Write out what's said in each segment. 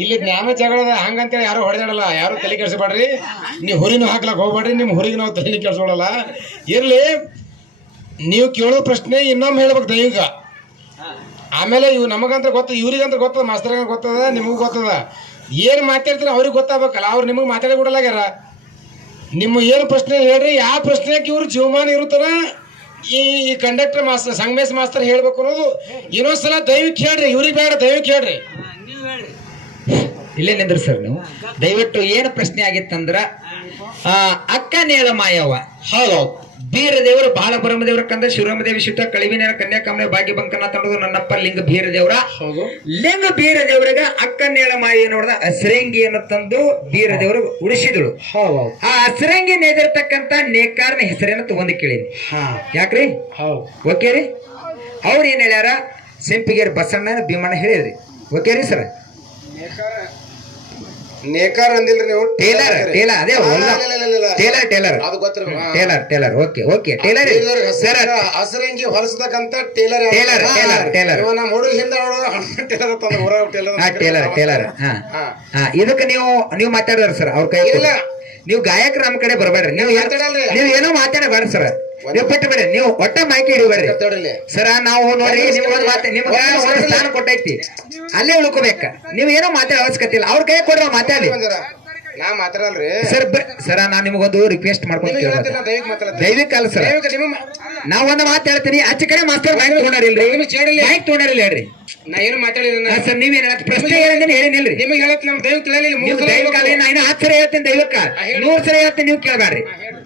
ಇಲ್ಲಿ ಜ್ಞಾನ ಜಗಳದ ಹಂಗಂತೇಳಿ ಯಾರು ಹೊಡೆದಾಡಲ್ಲ. ಯಾರು ತಲೆ ಕೆಡಿಸ್ಬೇಡ್ರಿ. ನೀವು ಹುರಿನೂ ಹಾಕ್ಲಕ್ ಹೋಗ್ಬೇಡ್ರಿ. ನಿಮ್ಮ ಹುರಿಗೆ ನಾವು ತಲೆ ಕೆಡಿಸ್ಕೊಳಲ್ಲ. ಇರ್ಲಿ, ನೀವು ಕೇಳೋ ಪ್ರಶ್ನೆ ಇನ್ನೊಮ್ಮೆ ಹೇಳ್ಬೇಕು ದೈವಿಕ. ಆಮೇಲೆ ಇವ್ ನಮಗಂತ ಗೊತ್ತ ಇವ್ರಿಗಂತ ಗೊತ್ತದ ಮಾಸ್ತರ್ಗ ಗೊತ್ತದ, ನಿಮಗೂ ಗೊತ್ತದ. ಏನು ಮಾತಾಡ್ತೀರ ಅವ್ರಿಗೆ ಗೊತ್ತಾಗಬೇಕಲ್ಲ. ಅವ್ರು ನಿಮಗೆ ಮಾತಾಡಿ ಕೊಡಲಾಗ್ಯಾರ ನಿಮ್ಮ ಏನು ಪ್ರಶ್ನೆ ಹೇಳ್ರಿ ಯಾವ ಪ್ರಶ್ನೆಗೆ ಇವ್ರು ಜೀವಮಾನ ಇರುತ್ತಾರ, ಈ ಈ ಕಂಡಕ್ಟರ್ ಮಾಸ್ತರ್ ಸಂಗಮೇಶ್ ಮಾಸ್ತರ್ ಹೇಳ್ಬೇಕು ಅನ್ನೋದು. ಇನ್ನೊಂದ್ಸಲ ದಯವಿಟ್ಟು ಹೇಳ್ರಿ, ಇವ್ರಿಗೆ ಬೇಡ ದಯವಿಟ್ಟು ಹೇಳ್ರಿ. ಇಲ್ಲೇ ನಿಂದ್ರಿ ಸರ್ ನೀವು. ದಯವಿಟ್ಟು ಏನು ಪ್ರಶ್ನೆ ಆಗಿತ್ತಂದ್ರ ಆ, ಅಕ್ಕ ನೇಳ ಮಾಯವ್ವ ಹೌದು. ಬೀರ ದೇವರು ಬಾಳ ದೇವರ ಕಂದ ಶಿವರಾಮದೇವಿ ಶಿಷ್ಟ ಕಳಿವಿನ ಕನ್ಯಾಕಾಮನೆ ಭಾಗ್ಯ ಬಂಕನ ತಂಡದು ನನ್ನಪ್ಪ ಲಿಂಗ ಬೀರ ದೇವರ ಹೌದು. ಲಿಂಗ ಬೀರ ದೇವರಿಗೆ ಅಕ್ಕ ನೇಳ ಮಾಯ ನೋಡ್ದ ಅಸರಂಗಿಯನ್ನು ತಂದು ಬೀರ ದೇವರು ಉಳಿಸಿದಳು ಹೌದು. ಆ ಅಸರಂಗಿ ನೇದಿರ್ತಕ್ಕಂತ ನೇಕಾರನ ಹೆಸರೇನ ತಗೊಂಡು ಕೇಳಿನಿ. ಹಾ. ಯಾಕ್ರಿ? ಹೌದು. ಓಕೆ ರೀ? ಅವ್ರು ಏನ್ ಹೇಳ್ಯಾರ? ಸಿಂಪಿಗೇರಿ ಬಸಣ್ಣ ಭೀಮಣ್ಣ ಹೇಳಿದ್ರಿ. ಓಕೆ ರೀ ಸರ್. ನೇಕಾರ್. ಅಂದಿಲ್ರಿ ನೀವು? ಟೇಲರ್ ಟೇಲರ್ ಅದೇ. Tailor tailor. ಅದು ಗೊತ್ತಿರ್ಬೇಕು. Tailor tailor. Okay okay. Tailor sir ಹಸರಂಗಿ ಹೊಲಸತಕ್ಕಂತ ಟೇಲರ್ ಟೇಲರ್, ಟೇಲರ್, ಟೇಲರ್. ನಮ್ಮ ಹುಡುಗ ಹಿಂದೆ ಟೇಲರ್ ತಂದ ಹೊರ ಟೇಲರ್ ಹಾ ಟೇಲರ್ ಟೇಲರ್. ಹಾ. ಹಾ. ಇದಕ್ಕೆ ನೀವು ನೀವು ಮಾತಾಡಿದ್ರ ಸರ್ ಅವ್ರ ಕೈ ಇಲ್ಲ. ನೀವು ಗಾಯಕರು ನಮ್ಮ ಕಡೆ ಬರಬೇಡ್ರಿ. ನೀವು. ನೀವು ಏನೋ ಮಾತಾಡಬೇಡ ಸರ್. ನೀವು ಬಿಟ್ಟು ಬಿಡಿ ನೀವು ಒಟ್ಟ ಮಾಹಿತಿ ಹಿಡಿಬೇಡ್ರಿ ತೋಡಲಿ ಸರ ನಾವು ನೋಡಿ ನಿಮ್ಗೆ ಒಂದು ಮಾತು ನಿಮ್ಗೆ ಒಂದು ಸ್ಥಾನ ಕೊಟ್ಟೈತಿ. ಅಲ್ಲೇ ಉಳ್ಕೋಬೇಕ. ನೀವ್ ಏನೋ ಮಾತಾಡ ಅವಶ್ಯಕತೆ ಇಲ್ಲ. ಅವ್ರ ಕೈ ಕೊಡ್ರಿ ಮಾತಾಡಿ. ನಾ ಮಾತಾಡಲ್ರಿ. ಸರ್ ಸರ ನಾನು ನಿಮಗೊಂದು ರಿಕ್ವೆಸ್ಟ್ ಮಾಡ್ಕೊಂಡು ದೈವಿಕ ಅಲ್ಲ ಸರ್. ನಾವ್ ಒಂದ್ ಮಾತು ಹೇಳ್ತೀನಿ. ಆಚೆ ಕಡೆ ಮಾಸ್ತರ್ ಮೈಕ್ ಚೇಡಲಿ ಮೈಕ್ ತೊಗೊಂಡಾರಿಲ್ಲ ಹೇಳ್ರಿ. ನಾ ಏನು ಮಾತಾಡಿಲ್ಲ ಸರ್ ನೀವ್ ಹೇಳತ್ತಿ? ಪ್ರಶ್ನೆ ಹೇಳಿದ್ರೆ ಹೇಳಿನಿಲ್ರಿ ನಿಮಗೆ ಹೇಳತ್ ನಮ್ಮ ದೈವಕ್ಕೆ ನೀವು ಮೂರು ನಾ ಇನ್ನ ಹತ್ತು ಸರಿ ಹೇಳ್ತೀನಿ ದೈವಕ್ಕ ನೂರ್ ಸರಿ ಹೇಳ್ತೀನಿ ನೀವು ಕೇಳಬೇಡ್ರಿ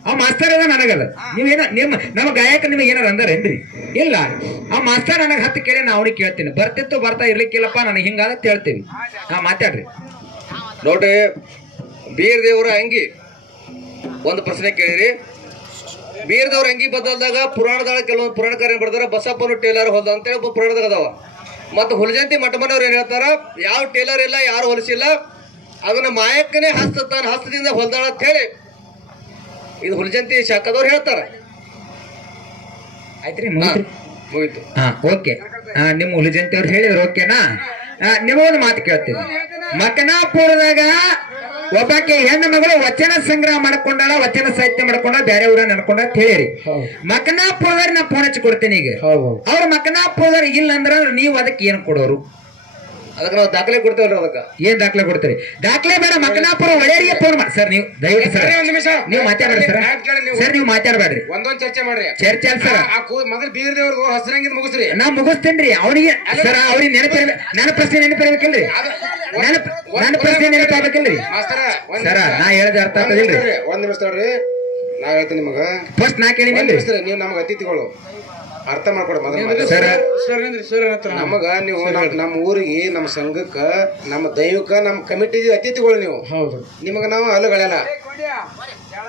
ಆ ಮಾಸ್ತರ್ ಅದ ನನಗದ. ನೀವೇನ ನಿಮ್ಮ ನಮ್ಮ ಗಾಯಕ ನಿಮಗೆ ಏನಾರ ಅಂದಾರೇನ್ರಿ? ಇಲ್ಲ. ಆ ಮಾಸ್ತರ್ ನನಗೆ ಹತ್ತು ಕೇಳಿ ನಾ ಅವ್ರಿಗೆ ಕೇಳ್ತೀನಿ. ಬರ್ತಿತ್ತು ಬರ್ತಾ ಇರ್ಲಿಕ್ಕಿಲ್ಲಪ್ಪ ನನಗೆ ಹಿಂಗಾದ ಹೇಳ್ತೀವಿ ಹಾ ಮಾತಾಡ್ರಿ. ನೋಡ್ರಿ ಬೀರ್ ದೇವರ ಅಂಗಿ. ಒಂದು ಪ್ರಶ್ನೆ ಕೇಳಿರಿ. ಬೀರ್ ದೇವ್ರ ಅಂಗಿ ಬದಲ್ದಾಗ ಪುರಾಣದಾಗ ಕೆಲವೊಂದು ಪುರಾಣಕಾರ ಏನ್ ಬರ್ತಾರ ಬಸಪ್ಪನ ಟೇಲರ್ ಹೊಲ್ದ ಅಂತೇಳಿ ಒಬ್ಬ ಪುರಾಣದಾಗ ಅದಾವ. ಮತ್ತು ಹುಲಜಂತಿ ಮಠಮನವ್ರು ಏನ್ ಹೇಳ್ತಾರ? ಯಾವ ಟೇಲರ್ ಇಲ್ಲ ಯಾರು ಹೊಲಿಸಿಲ್ಲ ಅದನ್ನ ಮಾಯಕ್ಕನೇ ಹಸ್ತ ತಾನು ಹಸ್ತದಿಂದ ಹೊಲ್ದಾಳ ಅಂತ ಹೇಳಿ ಇದು ಹುಲಜಂತಿ ಶಾಖದವ್ರು ಹೇಳ್ತಾರ. ಆಯ್ತ್ರಿ ಮುಗಿತು. ಹಾ ಓಕೆ. ನಿಮ್ಮ ಹುಲಿಜಂತಿ ಅವ್ರು ಹೇಳಿದ್ರು ಓಕೆನಾ? ನಿಮಗೊಂದು ಮಾತು ಕೇಳ್ತೀನಿ. ಮಕನಾಪುರದಾಗ ಒಬ್ಬಾಕೆ ಹೆಣ್ಣು ಮಗಳು ವಚನ ಸಂಗ್ರಹ ಮಾಡ್ಕೊಂಡಾಳ ವಚನ ಸಾಹಿತ್ಯ ಮಾಡ್ಕೊಂಡ ಬೇರೆ ಊರ ನಡ್ಕೊಂಡ ಅಂತ ಹೇಳಿರಿ. ಮಕನಾಪುರದವ್ರ ನಾ ಫೋನ್ ಹಚ್ಚಿ ಕೊಡ್ತೀನಿ ಈಗ. ಅವ್ರ ಮಕನಾಪುರದವ್ರು ಇಲ್ಲ ಅಂದ್ರ ನೀವು ಅದಕ್ಕೆ ಏನ್ ಕೊಡೋರು? ಅದಕ್ಕೆ ನಾವು ದಾಖಲೆ ಕೊಡ್ತೇವಲ್ರಿ ಅದಕ್ಕೆ. ಏನ್ ದಾಖಲೆ ಕೊಡ್ತೀರಿ? ದಾಖಲೆ ಬೇಡ ಮಕ್ಕನಾಪುರ ಒಳ್ಳೆಯ ಫೋನ್ ಮಾಡಿ. ಸರ್ ನೀವು ದಯವಿಟ್ಟು ಸರ್. ಒಂದು ನಿಮಿಷ. ನೀವು ಮಾತಾಡ್ರಿ ಸರ್. ಯಾಕ್ ಕೇಳಿ ನೀವು? ಸರ್ ನೀವು ಮಾತಾಡ್ಬೇಡ್ರಿ. ಒಂದೊಂದ್ ಚರ್ಚೆ ಮಾಡ್ರಿ. ಚರ್ಚೆ ಅಲ್ಲ ಸರ್. ಆ- ಕೂ ಮೊದಲು ಬೀರ್ ದೇವ್ರಿಗೆ ಹಸರಂಗಿದ್ ಮುಗಿಸ್ರಿ. ನಾ ಮುಗಿಸ್ತೇನ್ರಿ. ಅವನಿಗೆ ಸರ್ ಅವ್ರಿಗೆ ನೆನಪಿರ್ಬೇಕು ನನ್ನ ಪ್ರಶ್ನೆ ನೆನಪಿರ್ಬೇಕಲ್ರಿ? ನನ್ನ ನನ್ನ ಪ್ರಶ್ನೆ ನೆನಪಾಗ್ಬೇಕಲ್ರಿ? ಮಾಸ್ತರ ಒಂದ್ ಸರ ನಿಮಿಷ. ನಾ ಹೇಳ್ದೆ ಅರ್ಥ ಒಂದ್ ಆಗ್ತದಿಲ್ರಿ? ನಿಮಿಷ ತಡ್ರಿ, ಒಂದ್ ನಿಮಿಷ ತಡ್ರಿ ನಾ ಹೇಳ್ತೀನಿ ನಿಮಗ. ಫಸ್ಟ್ ನಾ ಒಂದ್ ಕೇಳಿನಿಲ್ರಿ ನಿಮಿಷ ತಡ್ರಿ, ನೀವು ನಮ್ಗೆ ಅತಿಥಿಗಳು. ಅರ್ಥ ಮಾಡ್ಕೊಡಿ ಮೊದಲು ಸರ್ ನಮಗ ನೀವು ನಮ್- ನಮ್ಮ ಊರಿಗೆ ನಮ್ಮ ಸಂಘಕ್ಕ ನಮ್ಮ ದೈವಕ್ಕ ನಮ್ಮ ಕಮಿಟಿ ಅತಿಥಿಗಳು ನೀವು. ಹೌದು. ನಿಮಗ ನಾವು ಅಲ್ಲಗಳೆಲ್ಲ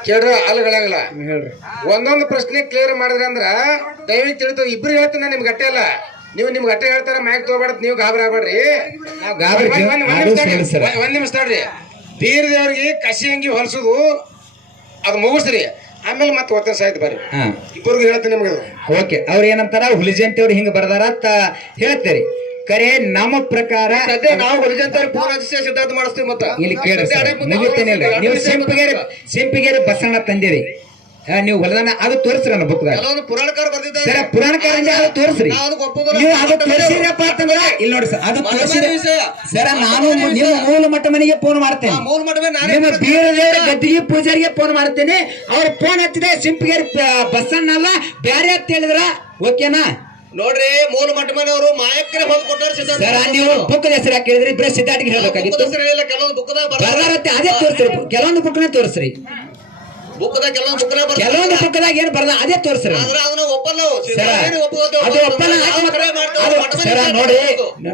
ಕೇಳ್ರ ಅಲ್ಲಗಳಾಗಲ್ಲ ಹೇಳ್ರಿ. ಒಂದೊಂದು ಪ್ರಶ್ನೆ ಕ್ಲಿಯರ್ ಮಾಡಿದ್ರೆ ಅಂದ್ರ ದಯವಿಟ್ಟು ತಿಳಿತು ಇಬ್ರು ಹೇಳ್ತೀನಿ ನಾನು ನಿಮ್ಗೆ ಗಟ್ಟೆ ಅಲ್ಲ. ನೀವು ನಿಮ್ಗೆ ಗಟ್ಟೆ ಹೇಳ್ತಾರ ಮ್ಯಾಕ್ ತಗೋಬಾರ್ದು ನೀವು ಗಾಬರಿ ಆಗ್ಬೇಡ್ರಿ. ನಾವು ಗಾಬರಿ ಒಂದ್- ನಿಮಿಷ ನೋಡ್ರಿ ಸರಿ ಸರ್. ಒಂದ್- ಒಂದ್ ನಿಮಿಷ ತಡ್ರಿ ಬೀರ್ ದೇವ್ರಿಗೆ ಕಸಿ ಅಂಗಿ ಹೊಲಸುದು. ಅದು ಮುಗಿಸ್ರಿ. ಆಮೇಲೆ ಮತ್ತೆ ಒತ್ತ ಸಾಯ್ತು ಬರ್ರಿ. ಹಾ. ಇಬ್ಬರಿಗೂ ಹೇಳ್ತೀನಿ ನಿಮ್ಗೆ ಅದು. ಓಕೆ ಅವ್ರ ಏನಂತಾರ? ಹುಲಿಜಂತಿ ಅವ್ರು ಹಿಂಗ ಬರ್ದಾರ ಅಂತ ಹೇಳ್ತೀರಿ. ಕರೆ ನಮ್ಮ ಪ್ರಕಾರ ಸದ್ಯ ನಾವು ಹುಲಜಂತವ್ರಿಗೆ ಪೂರ ಅತಿಶಯ ಸಿದ್ಧಾಂತ ಮಾಡಿಸ್ತೀವಿ ಮತ್ತ. ಇಲ್ಲಿ ಕೇಳಿ ಅವ್ರು ನೀವು ಸಿಂಪಿಗೆರೆ ಸಿಂಪಿಗೆರೆ ಬಸಣ್ಣ ತಂದಿರಿ. ನೀವು ಹೊಲದಾನ ಅದು ತೋರಿಸ್ರಿ ನನ್ನ ಬುಕ್ದಾಗ. ಪುರಾಣಕಾರ ಬರ್ದಿದ್ದಾರೆ. ಸರ ಪುರಾಣಕಾರಂಗೆ ಅದು ತೋರಿಸ್ರಿ. ನಾವು ಅದು ತೋರಿಸಿದ್ರಪ್ಪ ಅಂತಂದ್ರೆ ಇಲ್ಲಿ ನೋಡಿ ಸರ್ ಅದು ತೋರಿಸಿದೆ ತೋರಿಸಿದ ಸರ ನಾನು ನಿಮ್ಮ ಮೂಲ ಮಟ್ಟ ಮನೆಗೆ ಫೋನ್ ಮಾಡ್ತೇನೆ. ಮೂಲ ನಾನೇ ನಿಮ್ಮ ಬೀರದೇವರ ಗದ್ದಿಗೆ ಪೂಜಾರಿಗೆ ಫೋನ್ ಮಾಡ್ತೇನೆ. ಅವ್ರ ಫೋನ್ ಹಚ್ಚಿದೆ ಸಿಂಪಿಗೆ ಬಸಣ್ಣ ಅಲ್ಲ ಬ್ಯಾರೆ ಅಂತ ಹೇಳಿದ್ರ ಓಕೆನಾ? ನೋಡ್ರಿ ಮೂಲ ಮಠ ಮಾಯಕ್ಕರೆ ಮಾಯಕ್ಕೆ ಕೊಟ್ಟಾರ ಸರ್ ನೀವು ಬುಕ್ ಹೆಸರು ಯಾಕೆ ಹೇಳಿದ್ರಿ? ಬರೀ ಸಿದ್ಧಾರ್ಥಿಗೆ ಹೇಳ್ಬೇಕಾಗಿತ್ತು. ಬುಕ್ಕದ ಕೆಲವೊಂದು ಬರ್ದಾರತ್ತೆ ಅದೇ ತೋರಿಸ್ರಿ ಕೆಲವೊಂದು ಬುಕ್ನ ತೋರಿಸ್ರಿ. ಬುಕ್ಕದಾಗ ಕೆಲವೊಂದು ಪಕ್ಕದಾಗ ಕೆಲವೊಂದು ಬುಕ್ದಾಗ ಏನ್ ಬರಲ್ಲ ಅದೇ ತೋರಿಸ್ರಿ. ಆದ್ರೆ ಒಪ್ಪಲ್ಲ. ಅದು ಒಪ್ಪಲ್ಲ ಸರ ನೋಡಿ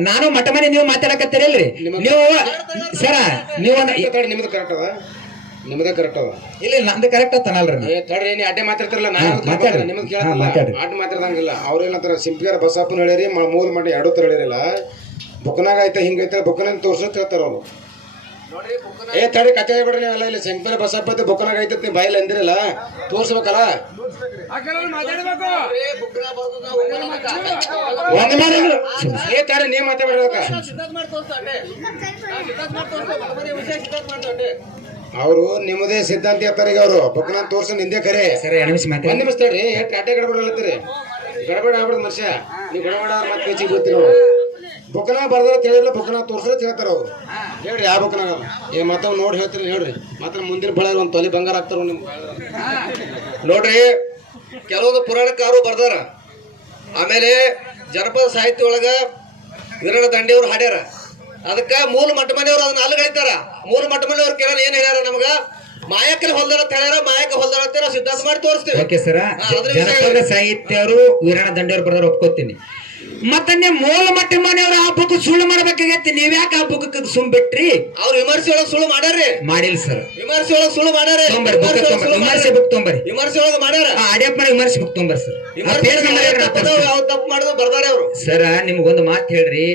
ನಾನು ಮಠ ಮನೆ ನೀವು ಮಾತಾಡಕತ್ತೀರಲ್ರಿ ನೀವು ಸರ ನೀವು ನಿಮ್ದು ಕರೆಕ್ಟ್ ಅದ ನಿಮ್ದೇ ಕರೆಕ್ಟ್ ಅದ ಇಲ್ಲ ನಂದು ಕರೆಕ್ಟ್ ಅತ್ತನಲ್ರಿ ತಡ್ರಿ ನೀ ಅಡ್ಡೆ ಮಾತಾಡ್ತಿರಲ್ಲ ನಾನು. ನಿಮ್ಗೆ. ಕೇಳಲ್ಲ ಅಡ್ಡ ಮಾತಾಡ್ದಂಗಿಲ್ಲ. ಅವ್ರು ಏನಂತಾರ ಸಿಂಪಿಗಾರ ಬಸಪ್ಪನ ಹೇಳಿರಿ ಮೂರು ಮೂಲ ಮಟ್ಟ ಎರಡು ತರ ಹೇಳಿರಲ್ಲ. ಬುಕ್ನಾಗ ಐತೆ ಹಿಂಗೈತೆ ಬುಕ್ನ ತೋರ್ಸೋತ್ ಹೇಳ್ತಾರ ಅವ್ರು. ಏ ತಡಿ ಕತೆ ಬಿಡ್ರಿ ನೀವೆಲ್ಲ ಇಲ್ಲಿ ಸಿಂಪಲ್ ಬಸಪ್ಪ ಬುಕ್ಕನಾಗ ನೀವು ಬಾಯಲ್ಲಿ ಅಂದಿರಲ್ಲ? ತೋರ್ಸ್ಬೇಕಲ್ಲ? ಒಂದ್ ಮಾಡಿ ಏ ತಡಿ ನೀವ್ ಮಾತಾಡ್ಬೇಕ ಅವರು ನಿಮ್ಮದೇ ಸಿದ್ಧಾಂತ ಇರ್ತಾರೆ ಈಗ ಅವರು. ಬುಕ್ನ ತೋರ್ಸ ನಿಂದೆ ಕರೆ. ಒಂದ್ ನಿಮಿಷ ತಡ್ರಿ ಟಾಟೆ ಗಡಬಡ ಗಡಬಡ ಆಗ್ಬಿಡ ಮನುಷ್ಯ. ನೀವು ಗಡಬಡ ಮತ್ತೆ ಹೆಚ್ಚಿಗೆ ಗೊತ್ತಿರೋ ಬುಕ್ಕನ ಬರ್ದಾರ ತಿಳಿಲ್ಲ ತೋರ್ಸಂತ ಹೇಳ್ತಾರೆ ಹೇಳ್ತಾರ ಅವ್ರು. ಹೇಳ್ರಿ ಯಾವ ಬುಕ್ನಾಗ ಏ ಮತ್ತವ್ ನೋಡಿ ಹೇಳ್ತೀನಿ ಹೇಳ್ರಿ. ಮತ್ತೆ ಮುಂದಿನ ಬಳ ಒಂದು ತೊಲಿ ಬಂಗಾರ ಆಗ್ತಾರ ನಿಮ್ಗೆ. ನೋಡ್ರಿ ಕೆಲವೊಂದು ಪುರಾಣಕಾರರು ಬರ್ದಾರ. ಆಮೇಲೆ ಜನಪದ ಸಾಹಿತ್ಯ ಒಳಗ ವೀರಣ್ಣ ದಂಡೆಯವ್ರು ಹಾಡ್ಯಾರ. ಅದಕ್ಕ ಮೂಲ ಮಟ್ಟ ಮನೆಯವ್ರು ಅದನ್ನ ಅಲ್ಗಳಿತಾರ ಮೂಲ ಮಟ್ಟ ಮನೆಯವ್ರು ಕೇಳೋಣ ಏನ್ ಹೇಳ್ಯಾರ ನಮಗ? ಮಾಯಕ್ಕಲ್ಲಿ ಹೊಲ್ದಾರ ಹೇಳ್ಯಾರ ಮಾಯಕ್ಕ ಹೊಲ್ದಾರ ಅಂತ ನಾವು ಸಿದ್ಧಾಂತ ಮಾಡಿ ತೋರಿಸ್ತೀವಿ. ಓಕೆ ಸರ್ ಜನಪದ ಸಾಹಿತ್ಯರು ವೀರಣ್ಣ ದಂಡೆಯವರು ಬರ್ದಾರ ಒಪ್ಕೋತೀನಿ. ಮತ್ತನ್ನೇ ಮೂಲ ಮಟ್ಟ ಮನೆಯವ್ರ ಆ ಬುಕ್ ಸುಳ್ಳು ಮಾಡ್ಬೇಕಾಗೈತಿ. ನೀವ್ಯಾಕೆ ಆ ಬುಕ್ ಸುಮ್ ಬಿಟ್ರಿ ಅವ್ರು ವಿಮರ್ಶೆ ಒಳಗ್ ಸುಳ್ಳು ಮಾಡಾರ್ರಿ ಮಾಡಿಲ್ಲ ಸರ್. ವಿಮರ್ಶೆ ಒಳಗ್ ಸುಳ್ಳು ಮಾಡಾರೆ ತೊಂಬರಿ ಬುಕ್ ತೊಂಬರಿ ವಿಮರ್ಶೆ ಬುಕ್ ತೊಂಬರಿ ವಿಮರ್ಶೆ ಒಳಗ ಮಾಡ್ಯಾರ. ಅಡ್ಯಪ್ಪ ವಿಮರ್ಶೆ ಬುಕ್ ತೊಂಬರ್ ಸರ್. ಆ ತಪ್ಪು. ಯಾವ ತಪ್ಪು ಮಾಡಿದ್ರು ಬರ್ದಾರೆ ಅವರು. ಸರ. ನಿಮ್ಗೊಂದು ಮಾತು ಹೇಳ್ರಿ.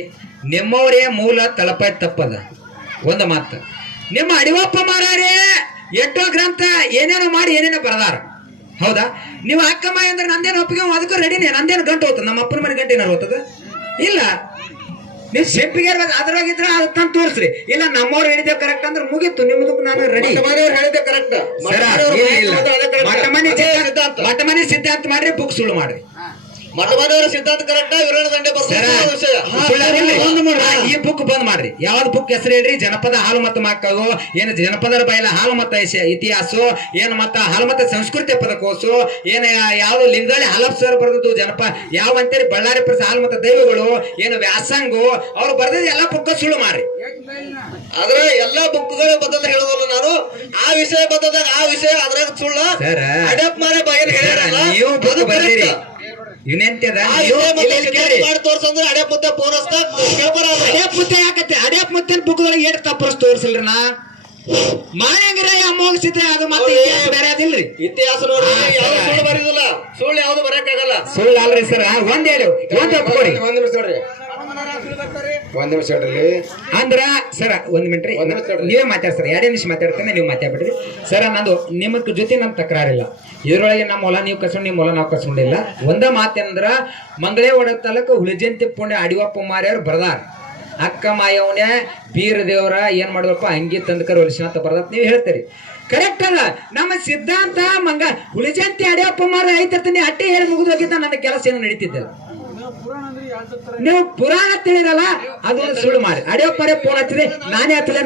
ನಿಮ್ಮವರೇ ಮೂಲ ತಲಪಾಯ್ ತಪ್ಪದ. ಒಂದು ಮಾತು. ನಿಮ್ಮ ಅಡಿವಪ್ಪ ಮಾರಾರೇ ಎಷ್ಟೋ ಗ್ರಂಥ ಏನೇನೋ ಮಾಡಿ ಏನೇನೋ ಬರದಾರ. ಹೌದಾ? ನೀವು ಅಕ್ಕಮ್ಮ ಅಂದ್ರೆ ನಂದೇನು ಒಪ್ಪಿಗೆ? ಅದಕ್ಕೂ ರೆಡಿನೇ ನಂದೇನು ಗಂಟು ಹೋಗ್ತದೆ ನಮ್ಮ ಅಪ್ಪನ ಮನೆ ಗಂಟೆ ಹೋಗ್ತದ ಇಲ್ಲ. ನೀವು ಶೆಪ್ಪಿಗೆ ಅದ್ರಾಗಿದ್ರೆ ಅದು ತಂದು ತೋರಿಸ್ರಿ. ಇಲ್ಲ ನಮ್ಮವ್ರು ಹೇಳಿದೆ ಕರೆಕ್ಟ್ ಅಂದ್ರೆ ಮುಗೀತು. ನಿಮ್ಮದಕ್ಕೆ ನಾನು ರೆಡಿ ಹೇಳಿದ್ದೆ ಕರೆಕ್ಟ್ ಮಠಮನಿ ಸಿದ್ಧಾಂತ ಮಾಡ್ರಿ ಬುಕ್ ಸುಳ್ಳು ಮಾಡ್ರಿ. ಮಠಮನೆಯವರ ಸಿದ್ಧಾಂತ ಕರೆಕ್ಟ್ ದಂಡೆ. ಈ ಬುಕ್ ಬಂದ್ ಮಾಡ್ರಿ. ಯಾವ್ದು ಬುಕ್ ಹೆಸರು ಹೇಳ್ರಿ? ಜನಪದ ಹಾಲು ಮತ್ತು ಮಕ್ಕಳು ಏನು ಜನಪದರ ಬಯಲ ಹಾಲು ಮತ್ತ ಇತಿಹಾಸ ಏನು ಮತ್ತ ಹಾಲು ಮತ್ತು ಸಂಸ್ಕೃತಿ ಪದಕೋಸು ಏನು ಯಾವ್ದು ಲಿಂಗಾಳಿ ಹಲಪ್ಸರ್ ಬರೆದದ್ದು ಜನಪ ಯಾವ ಅಂತೇಳಿ ಬಳ್ಳಾರಿ ಪ್ರಸ ಹಾಲು ಮತ್ತು ದೈವಗಳು ಏನು ವ್ಯಾಸಂಗು ಅವ್ರು ಬರೆದಿದ್ದು ಎಲ್ಲ ಬುಕ್ ಸುಳ್ಳು ಮಾಡ್ರಿ ಆದ್ರೆ ಎಲ್ಲಾ ಬುಕ್ಗಳು ಬದಲ ಹೇಳುವಲ್ಲ ನಾನು. ಆ ವಿಷಯ ಬದ್ದಾಗ ಆ ವಿಷಯ ಅದ್ರಾಗ ಸುಳ್ಳ. ಅಡಪ್ ಮಾರೇ ಬಗೆನ್ ಹೇಳ್ಯಾರಲ್ಲ, ನೀವು ಬುಕ್ ಮಾಡಿ ತೋರ್ಸಂದ್ರೆ ಫೋನ್ ಹಚ್ತಾ ಕೇಳ್ಬಾರ ಅಡ್ಯಾಪ್ ಮುತ್ತೆ ಯಾಕತ್ತೆ? ಅಡ್ಯಾಪ್ ಮುತ್ತೆ ಬುಕ್ ಒಳಗೆ ಏಟ್ ತಪ್ಪಸ್ ತೋರಿಸಿಲ್ರಿ ನಾ? ಮಾಯಂಗರ ಅಮ್ಮೋಗಿಸಿದ್ರೆ ಅದು ಮತ್ತೆ ಬೇರೆ ಅದಿಲ್ರಿ. ಇತಿಹಾಸ ನೋಡಿ ಹಾ, ಯಾವ್ದು. ಸುಳ್ಳು ಬರೀದಿಲ್ಲ ಸುಳ್ಳು ಯಾವ್ದು ಬರಕ್ಕಾಗಲ್ಲ ಸುಳ್ಳು ಅಲ್ರಿ ಸರ್ ಒಂದ್ ಹೇಳಿ ಒಂದ್ ಒಪ್ಕೊಡಿ ಒಂದ್ ನಿಮಿಷ ನೋಡ್ರಿ ಒಂದ್ ನಿಮಿಷ ಹೇಳ್ರಿ ಅಂದ್ರ ಸರ ಒಂದ್ ಮಿನಿಟ್ ರೀ. ಒಂದ್ ನಿಮಿಷ ತಡ್ರಿ. ನೀವೇ ಮಾತಾಡ್ ಸರ್ ಎರಡೇ ನಿಮಿಷ ಮಾತಾಡ್ತೇನೆ ನೀವು ಮಾತಾಡ್ಬಿಡ್ರಿ. ಸರ ನಂದು ನಿಮ್ಮ ಜೊತೆ ನಮ್ ತಕರಾರಿಲ್ಲ. ಇದ್ರೊಳಗೆ ನಮ್ಮ ಹೊಲ ನೀವು ಕಸ್ಕೊಂಡು ನಿಮ್ಮ ಹೊಲ ನಾವು ಕಸ್ಕೊಂಡಿಲ್ಲ ಒಂದ ಮಾತೇನಂದ್ರ ಮಂಗಳೇ ಒಡ ತಾಲೂಕು ಹುಳಿಜಂತಿ ಪುಣ್ಯ ಅಡಿವಪ್ಪ ಮಾರಿಯವ್ರು ಬರ್ದಾರ. ಅಕ್ಕ ಮಾಯವನೇ ಬೀರ ದೇವರ ಏನ್ ಮಾಡಿದ್ರಪ್ಪ ಅಂಗಿ ತಂದಕರ್ ಹೊಲಿಸಿನ ಅಂತ ಬರ್ದತ್ ನೀವು ಹೇಳ್ತೀರಿ. ಕರೆಕ್ಟ್ ಅಲ್ಲ. ನಮ್ಮ ಸಿದ್ಧಾಂತ ಮಂಗ ಹುಳಿಜಂತಿ ಅಡಿಯಪ್ಪ ಮಾರ ಐತಿರ್ತೀನಿ ಅಟ್ಟೆ ಹೇಳಿ ಮುಗಿದೋಗಿದ್ದ ನನ್ನ ಕೆಲಸ ಏನು ನಡೀತಿದ್ದಿಲ್ಲ. ನೀವು ಪುರಾಣ ತಿಳಿರಲ್ಲ ಅದು ಸುಳ್ಳು ಮಾಡಿ ಅಡಿಯಪ್ಪರೇ ಫೋನ್ ಹಚ್ಚಿದೆ ನಾನೇ ಹಚ್ಚಲ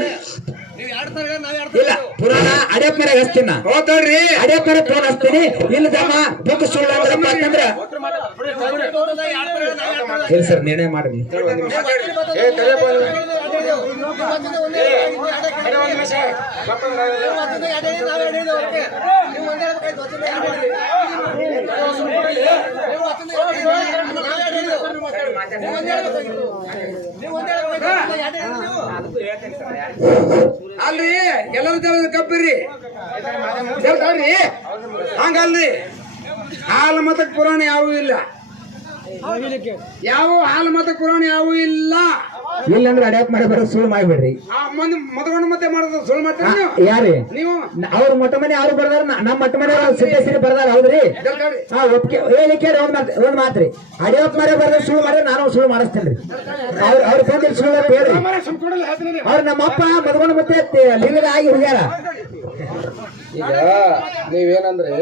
ಇಲ್ಲ ಪುರಾಣ ಅಡಿಯಪ್ಪರೇ ಹಚ್ತೀನಿ ನಾ. ಹೋಗ್ತಾಳ್ರಿ ಅಡಿಯಪ್ಪರೇ ಫೋನ್ ಹಚ್ತೀನಿ ಇಲ್ಲದಮ್ಮ ಬುಕ್ ಸುಳ್ಳು ಅಂದ್ರಪ್ಪ ಅಂತಂದ್ರ ಇಲ್ಲ ಸರ್ ನಿರ್ಣಯ ಮಾಡಿ. ಮತ್ತೊಂದು ಅಲ್ರಿ ಎಲ್ಲರೂ ದೇವದ ಕಬ್ಬಿರಿ ಹೇಳ್ತಾರ್ರಿ ಹಂಗಲ್ರಿ. ಹಾಲು ಮತ ಪುರಾಣ ಯಾವೂ ಇಲ್ಲ. ಯಾವ ಹಾಲು ಮತ ಪುರಾಣ ಯಾವ ಇಲ್ಲ. ಇಲ್ಲಂದ್ರೆ ಅಡಿಯಪ್ಪ ಮಾಡಿ ಬರೋ ಸುಳ್ಳು ಮಾಡಿಬಿಡ್ರಿ. ಮದುವಣ ಮಂದಿ ಮತ್ತೆ ಮಾಡೋದು ಸುಳ್ಳು ಮಾತ್ರ ನೀವು? ಯಾರಿ? ನೀವು? ಅವ್ರ ಮೊಟ್ಟ ಮನೆ ಯಾರು ಬರ್ದಾರ? ನಮ್ಮ ಮೊಟ್ಟ ಮನೆ ಸಿದ್ಧ ಸಿರಿ ಬರ್ದಾರ ಹೌದ್ರಿ? ಹಾ ಒಪ್ಪಿಗೆ ಹೇಳಿ ಕೇಳಿ ಒಂದ್ ಮಾತು ಒಂದ್ ಮಾತ್ರಿ ಅಡಿಯಪ್ಪ ಮರೆ ಬರ್ದ ಸುಳ್ಳು ಮಾಡಿ ನಾನು ಸುಳ್ಳು ಮಾಡಿಸ್ತೇನ್ರಿ ಅವ್ರ ಅವ್ರ ಬಂದಿಲ್ಲ ಸುಳ್ಳು ಹೇಳ್ರಿ. ಅವ್ರ ನಮ್ಮಪ್ಪ ಮದ್ಕೊಂಡು ಮತ್ತೆ ಲಿಂಗದ ಆಗಿ ಹೋಗ್ಯಾರ ಈಗ ನೀವೇನಂದ್ರಿ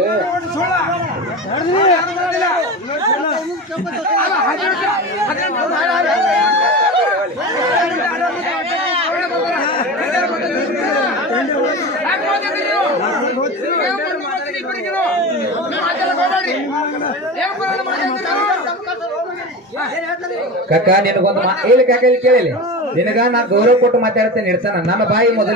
ಕಕ್ಕ ನಿನಗೊಂದು ಇಲ್ಲಿ ಕಾಕ ಇಲ್ಲಿ ಕೇಳಿಲಿ. ನಿನಗ ನಾ ಗೌರವ ಕೊಟ್ಟು ಮಾತಾಡ್ತೇನೆ ಇರ್ತಾನ ನನ್ನ ಬಾಯಿ ಮೊದಲು